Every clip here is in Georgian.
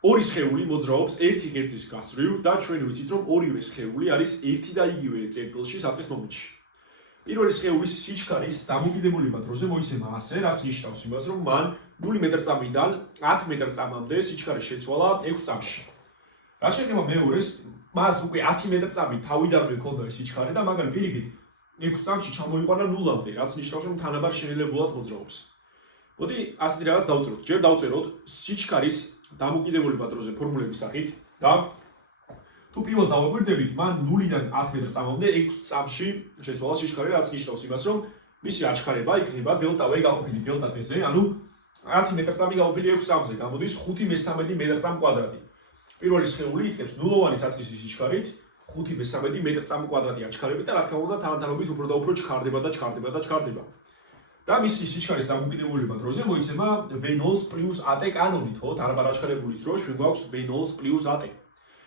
ორი სხეული მოძრაობს ერთი ღერძის გასწვრივ და ჩვენ ვიცით, რომ ორივე სხეული არის ერთი და იგივე წერტილში საწყის მომენტში. პირველი სხეულის სიჩქარის დამოკიდებულება დროზე მოიცემა ასე, რაც ნიშნავს იმას, რომ მან 0 მეტრწამიდან 10 მეტრწამამდე სიჩქარის შეცვალა 6 წამში. რაც შეეხება მეორეს, მას უკვე 10 მეტრწამი თავიდანვე ჰქონდა ეს სიჩქარე და მაგალითად პირიქით 6 წამში ჩამოიყვანა 0-მდე, რაც ნიშნავს, რომ თანაბარ შენელებულად მოძრაობს. მოდი ასეთი რაღაც დავწეროთ. ჯერ დავწეროთ სიჩქარის დამოკიდებულება დროზე ფორმულების სახით და თუ პირველს დავაკვირდებით, მან 0-დან 10 მეტრწამამდე 6 წამში შეცვალა სიჩქარე, რაც ნიშნავს იმას, რომ მისი აჩქარება იქნება დელტა-v გაყოფილი დელტა-t-ზე, ანუ 10 მეტრწამი გაყოფილი 6 წამზე, გამოდის 5/13 მეტრწამ კვადრატი. პირველი სხეული იწყებს ნულოვანი საწყისი სიჩქარით 5/13 მეტრწამ კვადრატი აჩქარებით და რა თქმა უნდა თანადამობით უფრო და უფრო ჩქარდება. და მისი სიჩქარის დამოკიდებულება დროზე მოიცემა v0 + at კანონით, ხო? თანაბარ აჩქარებულის დროს ჩვენ გვაქვს v0 + at.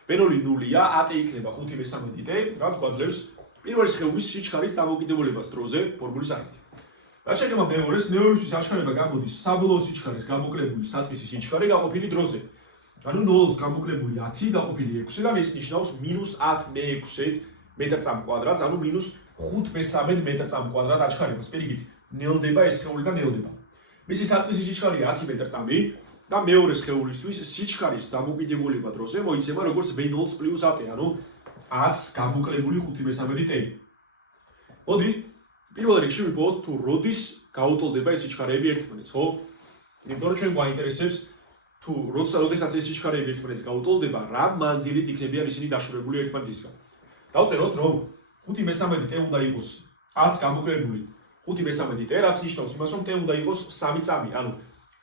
v0 ნულია, at იქნება 5/13t, რაც გვაძლევს პირველი სხეულის სიჩქარის დამოკიდებულებას დროზე ფორმულის სახით. რაც შეეხება მეორისთვის აჩქარება გამოდის საბოლოო სიჩქარის გამოკლებული საწყისი სიჩქარე გაყოფილი დროზე. ანუ 0-ს გამოკლებული 10 გაყოფილი 6-დან ეს ნიშნავს -10/6 მეტრწამ კვადრატს, ანუ -5/13 მეტრწამ კვადრატ აჩქარებას. პირიქით, ნელდება ეს სხეული და ნელდება. მისი საწყისი სიჩქარეა 10 მეტრწამი და მეორე სხეულისთვის სიჩქარის დამოკიდებულება დროზე მოიცემა როგორც v0 + at, ანუ 10-ს გამოკლებული 5/13t. მოდი, პირველ რიგში ვიპოვოთ თუ როდის გაუტოლდება ეს სიჩქარეები ერთმანეთს, ხო? იმიტომ რომ ჩვენ გვაინტერესებს თუ როდესაც ეს სიჩქარეები ერთმანეთს გაუტოლდება, რა მანძილით იქნებიან ისინი დაშორებული ერთმანეთისგან. დავწეროთ, რომ 5/13t უნდა იყოს 10-ს გამოკლებული 5/13t, რაც ნიშნავს იმას, რომ t უნდა იყოს 3 წამი, ანუ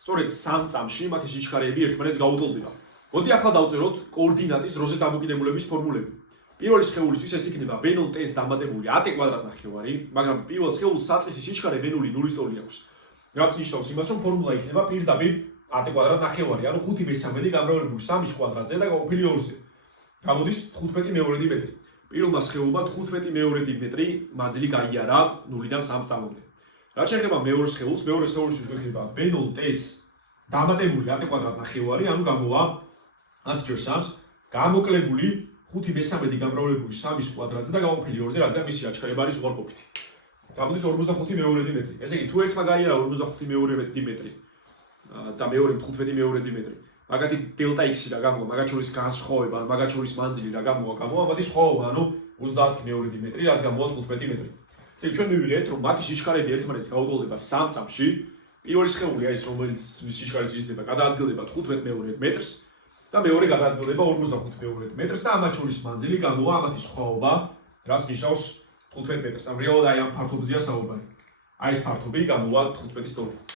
სწორედ 3 წამში მათი სიჩქარეები ერთმანეთს გაუტოლდება. მოდი ახლა დავწეროთ კოორდინატის დროზე დამოკიდებულების ფორმულები. პირველი სხეულისთვის ეს იქნება v0t-ს დამატებული at კვადრატ-ნახევარი, მაგრამ პირველ სხეულს საწყისი სიჩქარე v0 ნულის ტოლი აქვს. რაც ნიშნავს იმას, რომ ფორმულა იქნება პირდაპირ at კვადრატ-ნახევარი, ანუ 5/13 გამრავლებული 3-ის კვადრატზე და გაყოფილი 2-ზე. გამოდის 15/2 მეტრი. პირველმა სხეულმა 15/2 მანძილი გაიარა 0-დან 3 წამამდე. რაც შეეხება მეორე სხეულისთვის გვექნება v0t-ს დამატებული at კვადრატ-ნახევარი, ანუ გამოვა 10 ჯერ 3-ს გამოკლებული 5/13 გამრავლებული 3-ის კვადრატზე და გაყოფილი 2-ზე, რადგან მისი აჩქარება არის უარყოფითი. გამოდის 45/2 მეტრი. ესე იგი, თუ ერთმა გაიარა 45/2 მეტრი და მეორემ 15/2 მაგათი დელტა x რა გამოვა, მაგათ შორის განსხვავება, ან მაგათ შორის მანძილი რა გამოვა, ამათი სხვაობა, ანუ 30/2 მეტრი, რაც გამოვა 15 მეტრი. ესე იგი, ჩვენ მივიღეთ, რომ მათი სიჩქარეები ერთმანეთს გაუტოლდება 3 წამში. პირველი სხეულია ის, რომელიც სიჩქარის იზრდება, გადაადგილდება 15/2 მეტრს და მეორე გადაადგილდება 45/2 მეტრს და ამათ შორის მანძილი გამოვა ამათი სხვაობა, რაც ნიშნავს 15 მეტრს. ამ რეალურად აი ამ ფართობზეა საუბარი. აი ეს ფართობი გამოვა 15-ის ტოლი.